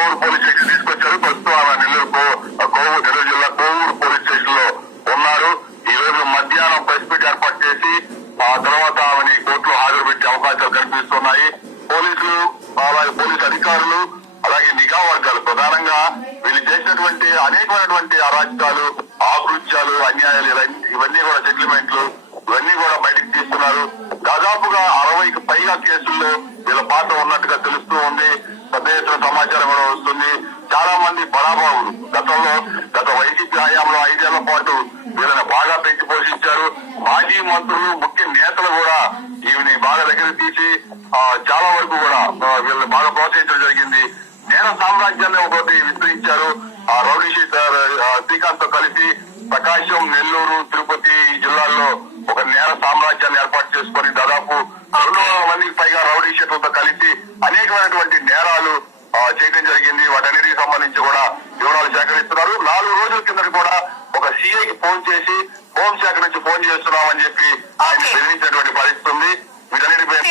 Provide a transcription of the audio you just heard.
Kovur police station తీసుకొచ్చారు. ప్రస్తుతం ఆమె నెల్లూరు కోవూరు నెల్లూరు జిల్లా కోవూరు పోలీస్ స్టేషన్లో ఉన్నారు. ఈ రోజు మధ్యాహ్నం ప్రెస్ మీట్ ఏర్పాటు చేసి ఆ తర్వాత ఆమెని కోర్టులో హాజరుపెట్టే అవకాశాలు కనిపిస్తున్నాయి పోలీసులు అలాగే పోలీసు అధికారులు అలాగే నిఘా వర్గాలు ప్రధానంగా వీళ్ళు చేసినటువంటి అనేకమైనటువంటి అరాచకాలు ఆకృత్యాలు అన్యాయాలు ఇవన్నీ- ఇవన్నీ కూడా సెటిల్మెంట్లు ఇవన్నీ కూడా బయటకు తీస్తున్నారు. దాదాపుగా అరవైకి పైగా కేసుల్లో పాత్ర ఉన్నట్టుగా తెలుస్తూ ఉంది. పెద్ద ఎత్తున సమాచారం కూడా వస్తుంది. చాలా మంది బడాబాబులు గతంలో గత వైసీపీ హయాంలో ఐదేళ్ళ పాటు వీళ్ళని బాగా పెంచి పోషించారు. మాజీ మంత్రులు ముఖ్య నేతలు కూడా ఈమెని బాగా దగ్గర తీసి చాలా వరకు కూడా వీళ్ళని బాగా ప్రోత్సహించడం జరిగింది. నేర సామ్రాజ్యాన్ని ఒకటి విస్తరించారు. ఆ రౌడీ శ్రీకాంత్తో కలిసి ప్రకాశం నెల్లూరు తిరుపతి జిల్లాల్లో ఒక నేర సామ్రాజ్యాన్ని ఏర్పాటు చేసుకొని దాదాపు పైగా రౌడీ షీటర్లతో కలిసి అనేకమైనటువంటి నేరాలు చేయడం జరిగింది వాటన్నిటికి సంబంధించి కూడా వివరాలు సేకరిస్తున్నారు నాలుగు రోజుల కిందటి కూడా ఒక సీఐకి ఫోన్ చేసి హోంశాఖ నుంచి ఫోన్ చేస్తున్నామని చెప్పి ఆయన. బెదిరించినటువంటి